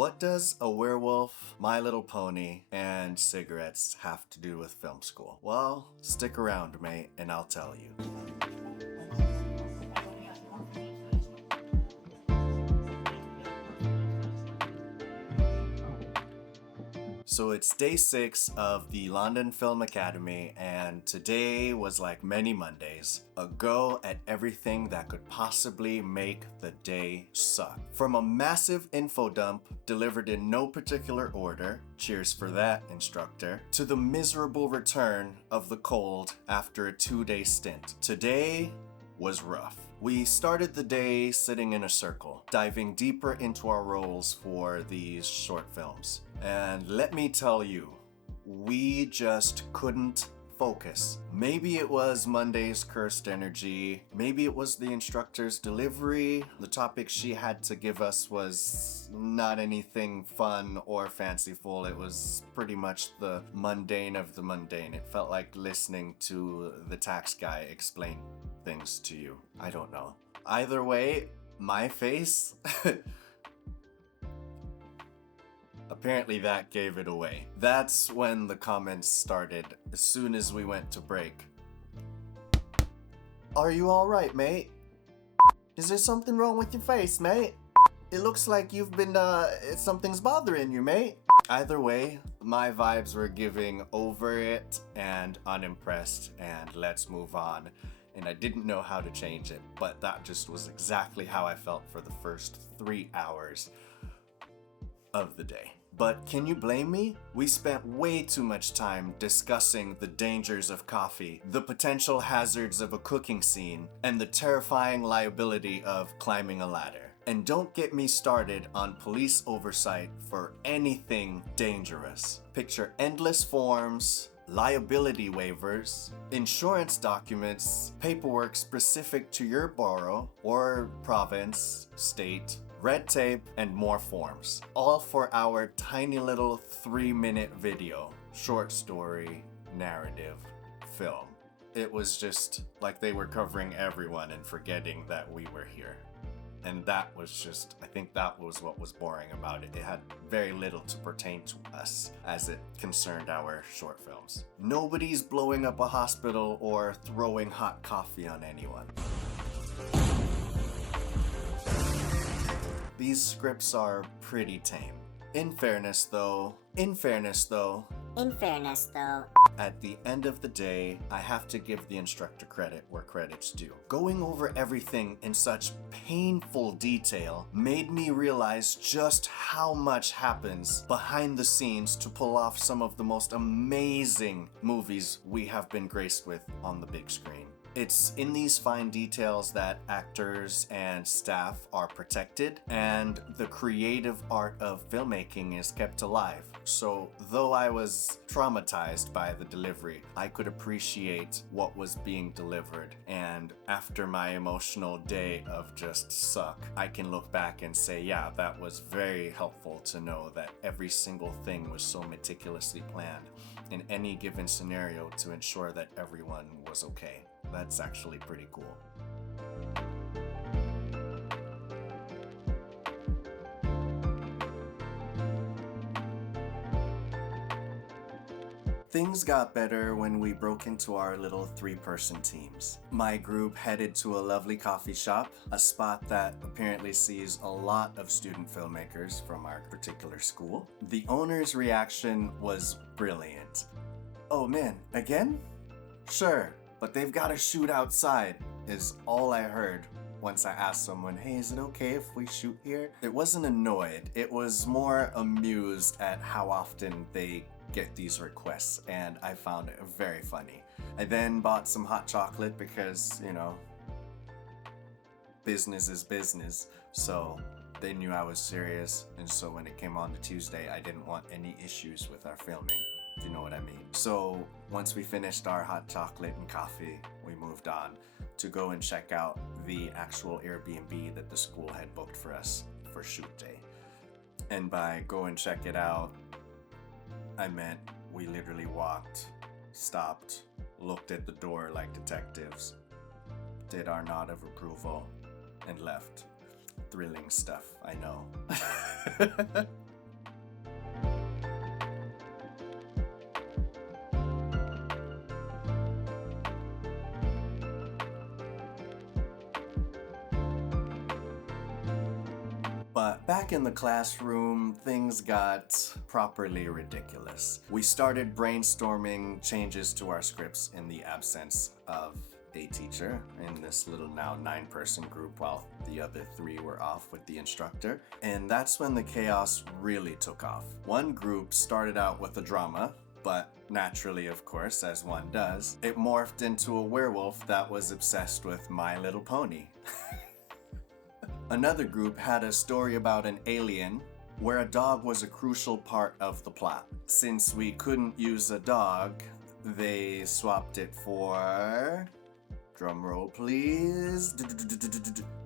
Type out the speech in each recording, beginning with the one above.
What does a werewolf, My Little Pony, and cigarettes have to do with film school? Well, stick around, mate, and I'll tell you. So it's day 6 of the London Film Academy, and today was like many Mondays, a go at everything that could possibly make the day suck. From a massive info dump delivered in no particular order, cheers for that, instructor, to the miserable return of the cold after a 2-day stint. Today was rough. We started the day sitting in a circle, diving deeper into our roles for these short films. And let me tell you, we just couldn't focus. Maybe it was Monday's cursed energy, maybe it was the instructor's delivery. The topic she had to give us was not anything fun or fanciful. It was pretty much the mundane of the mundane. It felt like listening to the tax guy explain things to you. I don't know. Either way, my face apparently that gave it away. That's when the comments started as soon as we went to break. Are you alright, mate? Is there something wrong with your face, mate? It looks like you've been, something's bothering you, mate. Either way, my vibes were giving over it and unimpressed and let's move on. And I didn't know how to change it, but that just was exactly how I felt for the first 3 hours of the day. But can you blame me? We spent way too much time discussing the dangers of coffee, the potential hazards of a cooking scene, and the terrifying liability of climbing a ladder. And don't get me started on police oversight for anything dangerous. Picture endless forms, liability waivers, insurance documents, paperwork specific to your borough or province, state, red tape, and more forms. All for our tiny little 3-minute video, short story, narrative, film. It was just like they were covering everyone and forgetting that we were here. And that was just, I think that was what was boring about it. It had very little to pertain to us as it concerned our short films. Nobody's blowing up a hospital or throwing hot coffee on anyone. These scripts are pretty tame. In fairness though, at the end of the day, I have to give the instructor credit where credit's due. Going over everything in such painful detail made me realize just how much happens behind the scenes to pull off some of the most amazing movies we have been graced with on the big screen. It's in these fine details that actors and staff are protected and the creative art of filmmaking is kept alive. So though I was traumatized by the delivery, I could appreciate what was being delivered. And after my emotional day of just suck, I can look back and say, yeah, that was very helpful to know that every single thing was so meticulously planned in any given scenario to ensure that everyone was okay. That's actually pretty cool. Things got better when we broke into our little 3-person teams. My group headed to a lovely coffee shop, a spot that apparently sees a lot of student filmmakers from our particular school. The owner's reaction was brilliant. Oh man, again? Sure. But they've got to shoot outside, is all I heard once I asked someone, hey, is it okay if we shoot here? It wasn't annoyed, it was more amused at how often they get these requests, and I found it very funny. I then bought some hot chocolate because, you know, business is business, so they knew I was serious, and so when it came on to Tuesday, I didn't want any issues with our filming. If you know what I mean. So once we finished our hot chocolate and coffee, we moved on to go and check out the actual Airbnb that the school had booked for us for shoot day. And by go and check it out, I meant we literally walked, stopped, looked at the door like detectives, did our nod of approval, and left. Thrilling stuff, I know. Back in the classroom, things got properly ridiculous. We started brainstorming changes to our scripts in the absence of a teacher in this little now 9-person group while the other 3 were off with the instructor. And that's when the chaos really took off. One group started out with a drama, but naturally, of course, as one does, it morphed into a werewolf that was obsessed with My Little Pony. Another group had a story about an alien where a dog was a crucial part of the plot. Since we couldn't use a dog, they swapped it for... drumroll please.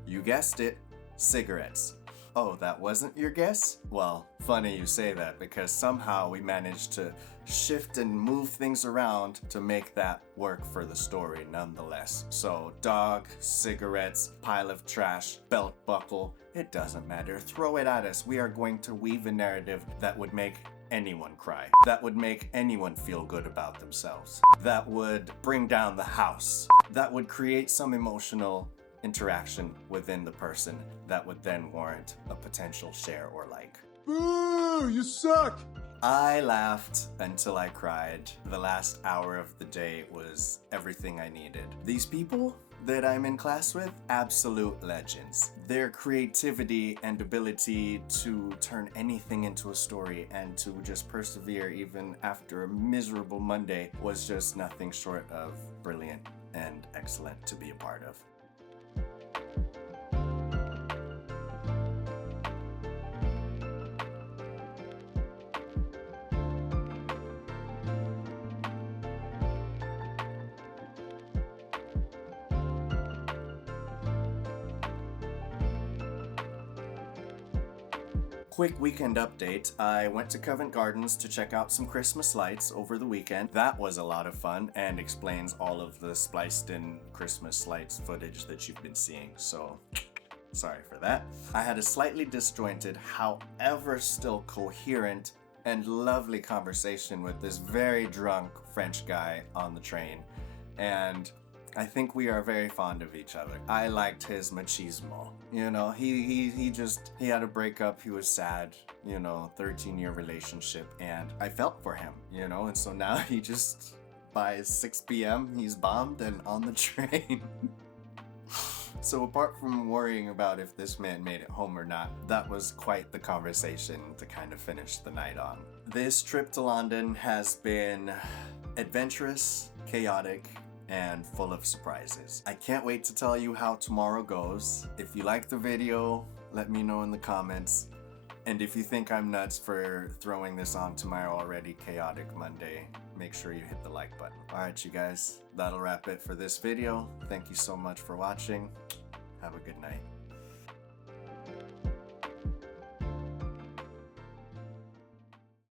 You guessed it, cigarettes. Oh, that wasn't your guess? Well, funny you say that because somehow we managed to shift and move things around to make that work for the story nonetheless. So, dog, cigarettes, pile of trash, belt buckle, it doesn't matter. Throw it at us. We are going to weave a narrative that would make anyone cry, that would make anyone feel good about themselves, that would bring down the house, that would create some emotional interaction within the person that would then warrant a potential share or like. Boo! You suck! I laughed until I cried. The last hour of the day was everything I needed. These people that I'm in class with, absolute legends. Their creativity and ability to turn anything into a story and to just persevere even after a miserable Monday was just nothing short of brilliant and excellent to be a part of. Quick weekend update. I went to Covent Gardens to check out some Christmas lights over the weekend. That was a lot of fun and explains all of the spliced in Christmas lights footage that you've been seeing. So, sorry for that. I had a slightly disjointed, however still coherent and lovely conversation with this very drunk French guy on the train. And I think we are very fond of each other. I liked his machismo. You know, he had a breakup, he was sad, 13-year relationship, and I felt for him, and so now he just, by 6 p.m., he's bombed and on the train. So apart from worrying about if this man made it home or not, that was quite the conversation to kind of finish the night on. This trip to London has been adventurous, chaotic, and full of surprises. I can't wait to tell you how tomorrow goes. If you like the video, let me know in the comments. And if you think I'm nuts for throwing this on to my already chaotic Monday, make sure you hit the like button. Alright you guys, that'll wrap it for this video. Thank you so much for watching. Have a good night.